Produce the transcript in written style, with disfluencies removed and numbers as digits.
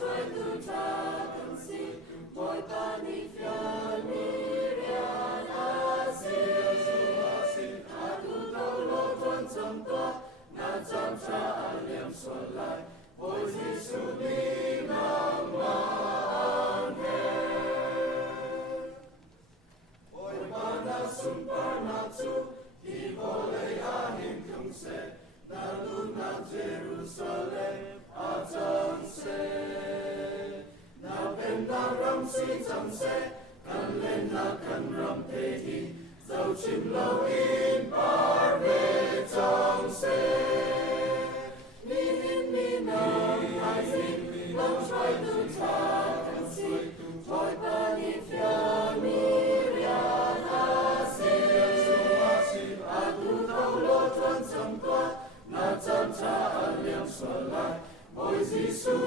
trôi từ cha cần si mỗi ta ni phía ni ria na si a tu tàu lô tuân trong toa na chăm cha liêm xuân lại ôi Giêsu đi ngang mang ôi ba na sum pa na chu hi vô lệ a hình không se na lu na Jerusalem a chẳng se na bên na ram si chẳng se kan lên na kan ram te hi dầu chim lâu in par về chẳng se ni hin ni na ai sin lâu trôi từ cha kan si trôi ta ni phía ni ria na si a tu tàu lô tuân chẳng toa na chăm cha liêm xuân lại ôi Giêsu